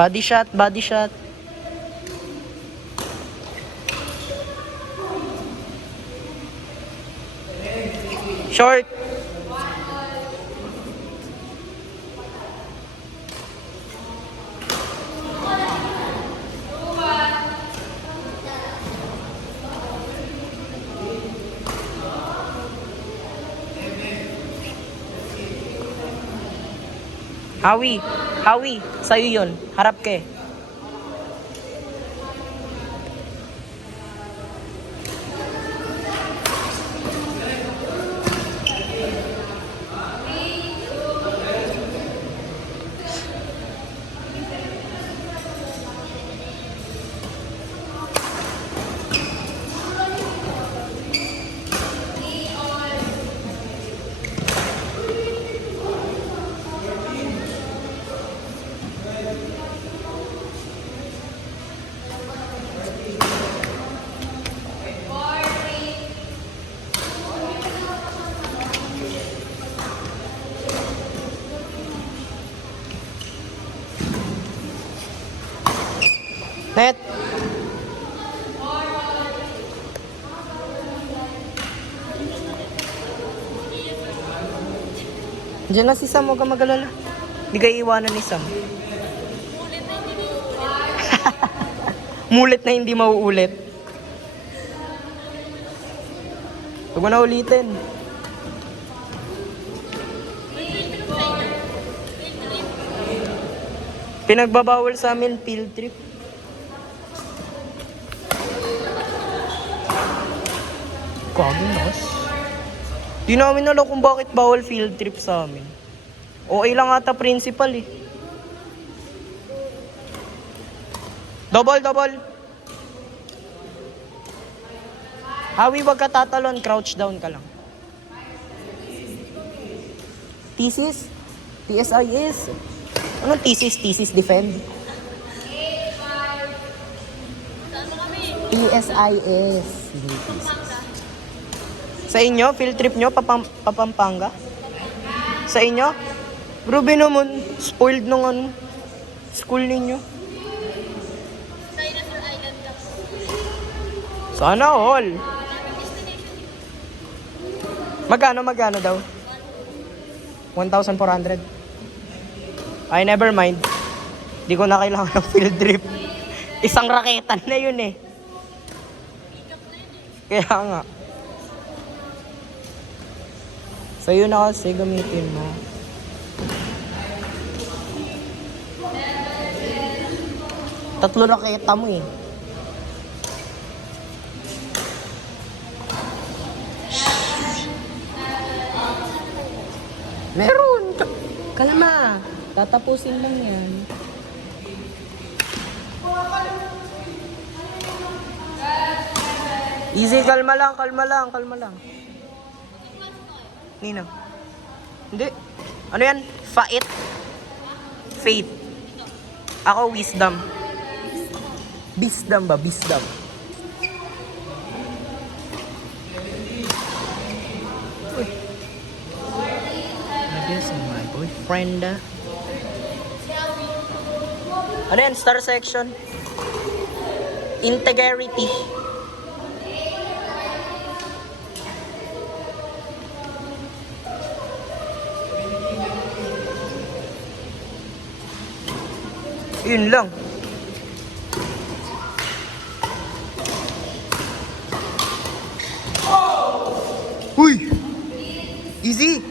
Body shot, body shot. Short. Howie, sa'yo yun. Harap ka eh. Net. Diyan na si Sam, huwag kang mag-alala. Hindi kayo iwanan ni Sam. Mulit na hindi mauulit. Huwag mo na ulitin. Pinagbabawal sa amin field trip. Kaginas. Di namin alam kung bakit bawal field trip sa amin. Okay lang ata principal eh. Double. Howie, wag ka tatalon. Crouch down ka lang. Thesis? TSIS? Anong thesis? Thesis defend? TSIS. Hindi thesis. Sa inyo, field trip nyo, Papampanga? Sa inyo? Grabe naman, spoiled nung school ninyo. Sana all. Magkano daw? 1,400. Ay, never mind. Di ko na kailangan ng field trip. Isang raketan na yun eh. Kaya nga. So yun na kasi gamitin mo. Tatlo raketa mo eh. Meron! Kalma! Tatapusin lang yan. Easy, kalma lang. Nino? Hindi. Ano yan? Fight. Faith. Ako, wisdom. Wisdom ba? Wisdom. Uy. This is my boyfriend. Ano yan? Star section. Integrity. Yun lang. Uy! Easy!